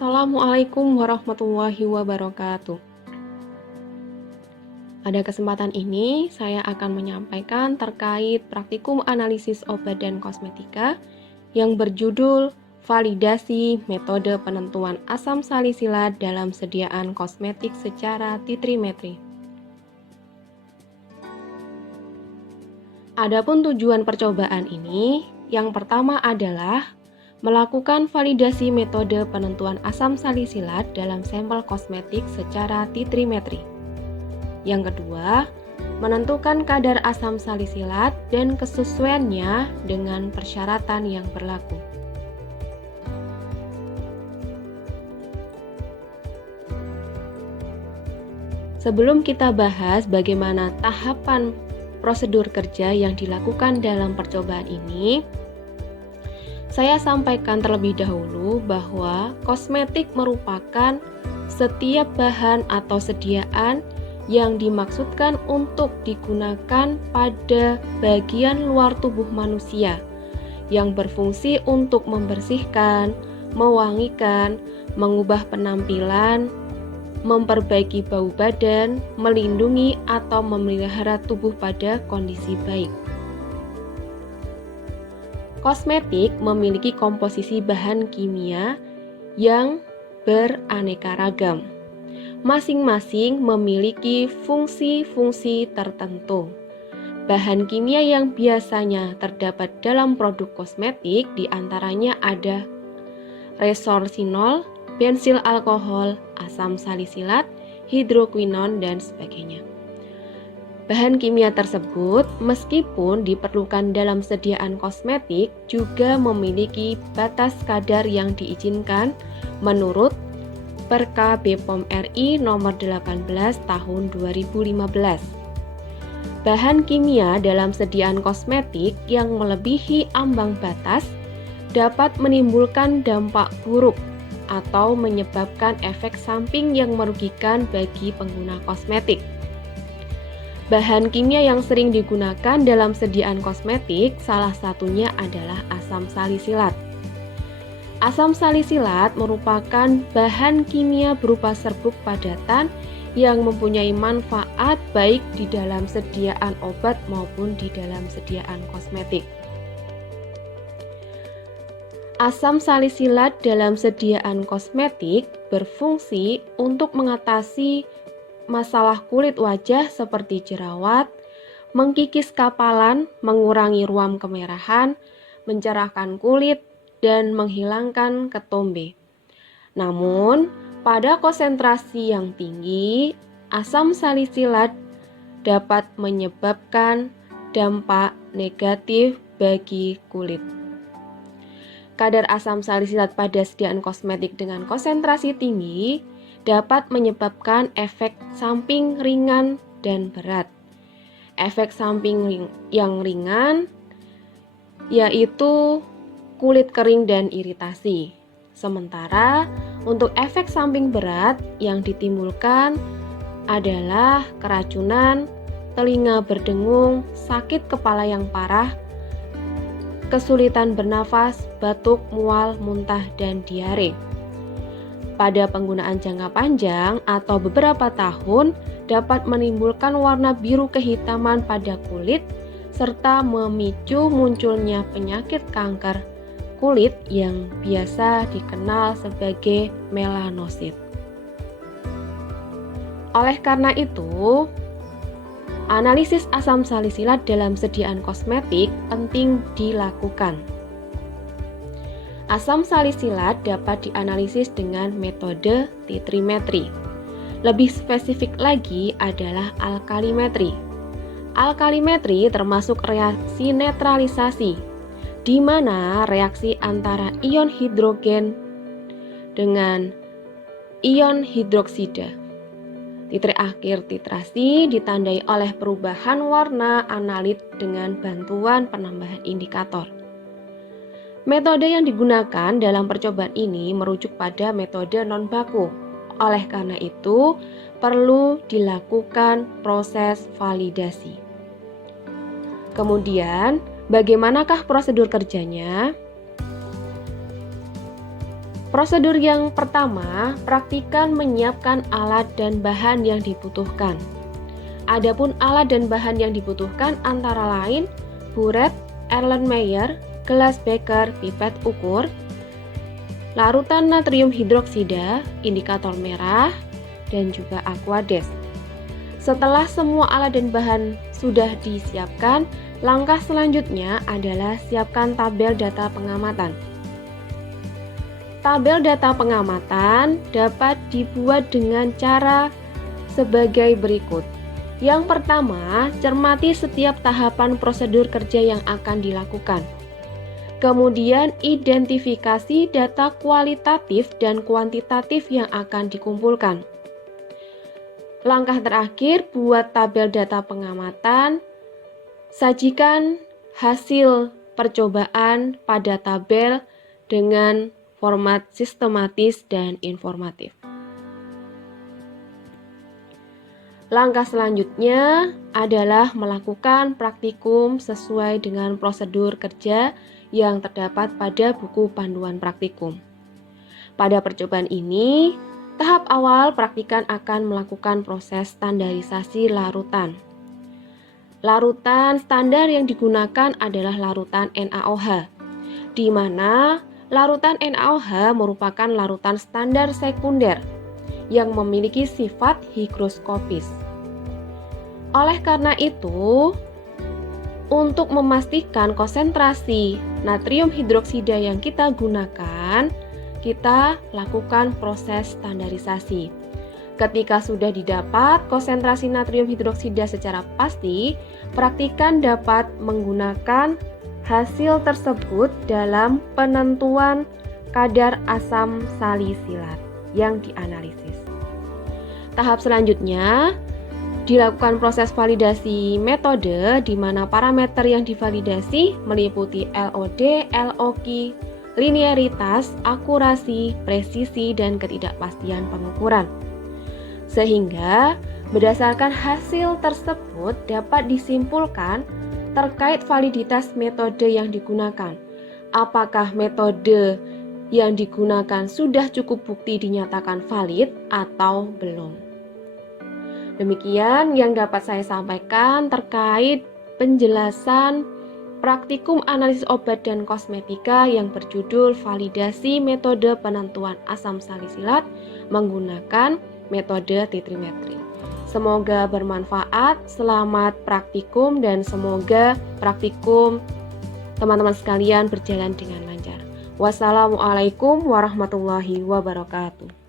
Assalamualaikum warahmatullahi wabarakatuh. Pada kesempatan ini, saya akan menyampaikan terkait praktikum analisis obat dan kosmetika yang berjudul Validasi Metode Penentuan Asam Salisilat dalam Sediaan Kosmetik secara Titrimetri. Adapun tujuan percobaan ini, yang pertama adalah melakukan validasi metode penentuan asam salisilat dalam sampel kosmetik secara titrimetri. Yang kedua, menentukan kadar asam salisilat dan kesesuaiannya dengan persyaratan yang berlaku. Sebelum kita bahas bagaimana tahapan prosedur kerja yang dilakukan dalam percobaan ini, saya sampaikan terlebih dahulu bahwa kosmetik merupakan setiap bahan atau sediaan yang dimaksudkan untuk digunakan pada bagian luar tubuh manusia yang berfungsi untuk membersihkan, mewangikan, mengubah penampilan, memperbaiki bau badan, melindungi atau memelihara tubuh pada kondisi baik. Kosmetik memiliki komposisi bahan kimia yang beraneka ragam. Masing-masing memiliki fungsi-fungsi tertentu. Bahan kimia yang biasanya terdapat dalam produk kosmetik diantaranya ada resorcinol, bensil alkohol, asam salisilat, hidroquinon, dan sebagainya. Bahan kimia tersebut, meskipun diperlukan dalam sediaan kosmetik, juga memiliki batas kadar yang diizinkan menurut Perka BPOM RI nomor 18 tahun 2015. Bahan kimia dalam sediaan kosmetik yang melebihi ambang batas dapat menimbulkan dampak buruk atau menyebabkan efek samping yang merugikan bagi pengguna kosmetik. Bahan kimia yang sering digunakan dalam sediaan kosmetik salah satunya adalah asam salisilat. Asam salisilat merupakan bahan kimia berupa serbuk padatan yang mempunyai manfaat baik di dalam sediaan obat maupun di dalam sediaan kosmetik. Asam salisilat dalam sediaan kosmetik berfungsi untuk mengatasi masalah kulit wajah seperti jerawat, mengkikis kapalan, mengurangi ruam kemerahan, mencerahkan kulit, dan menghilangkan ketombe. Namun, pada konsentrasi yang tinggi, asam salisilat dapat menyebabkan dampak negatif bagi kulit. Kadar asam salisilat pada sediaan kosmetik dengan konsentrasi tinggi dapat menyebabkan efek samping ringan dan berat. Efek samping yang ringan yaitu kulit kering dan iritasi. Sementara untuk efek samping berat yang ditimbulkan adalah keracunan, telinga berdengung, sakit kepala yang parah, kesulitan bernafas, batuk, mual, muntah, dan diare. Pada penggunaan jangka panjang atau beberapa tahun dapat menimbulkan warna biru kehitaman pada kulit serta memicu munculnya penyakit kanker kulit yang biasa dikenal sebagai melanosit. Oleh karena itu, analisis asam salisilat dalam sediaan kosmetik penting dilakukan. Asam salisilat dapat dianalisis dengan metode titrimetri. Lebih spesifik lagi adalah alkalimetri. Alkalimetri termasuk reaksi netralisasi, di mana reaksi antara ion hidrogen dengan ion hidroksida. Titik akhir titrasi ditandai oleh perubahan warna analit dengan bantuan penambahan indikator. Metode yang digunakan dalam percobaan ini merujuk pada metode non-baku. Oleh karena itu, perlu dilakukan proses validasi. Kemudian, bagaimanakah prosedur kerjanya? Prosedur yang pertama, praktikan menyiapkan alat dan bahan yang dibutuhkan. Adapun alat dan bahan yang dibutuhkan antara lain buret, Erlenmeyer, gelas beker, pipet ukur, larutan natrium hidroksida, indikator merah, dan juga aquades. Setelah semua alat dan bahan sudah disiapkan, langkah selanjutnya adalah siapkan tabel data pengamatan. Tabel data pengamatan dapat dibuat dengan cara sebagai berikut. Yang pertama, cermati setiap tahapan prosedur kerja yang akan dilakukan. Kemudian, identifikasi data kualitatif dan kuantitatif yang akan dikumpulkan. Langkah terakhir, buat tabel data pengamatan. Sajikan hasil percobaan pada tabel dengan format sistematis dan informatif. Langkah selanjutnya adalah melakukan praktikum sesuai dengan prosedur kerja yang terdapat pada buku panduan praktikum. Pada percobaan ini, tahap awal praktikan akan melakukan proses standarisasi larutan. Larutan standar yang digunakan adalah larutan NaOH, di mana larutan NaOH merupakan larutan standar sekunder yang memiliki sifat higroskopis. Oleh karena itu, untuk memastikan konsentrasi natrium hidroksida yang kita gunakan, kita lakukan proses standarisasi. Ketika sudah didapat konsentrasi natrium hidroksida secara pasti, praktikan dapat menggunakan hasil tersebut dalam penentuan kadar asam salisilat yang dianalisis. Tahap selanjutnya dilakukan proses validasi metode di mana parameter yang divalidasi meliputi LOD, LOQ, linearitas, akurasi, presisi, dan ketidakpastian pengukuran. Sehingga berdasarkan hasil tersebut dapat disimpulkan terkait validitas metode yang digunakan. Apakah metode yang digunakan sudah cukup bukti dinyatakan valid atau belum. Demikian yang dapat saya sampaikan terkait penjelasan praktikum analisis obat dan kosmetika yang berjudul validasi metode penentuan asam salisilat menggunakan metode titrimetri. Semoga bermanfaat, selamat praktikum, dan semoga praktikum teman-teman sekalian berjalan dengan lancar. Wassalamualaikum warahmatullahi wabarakatuh.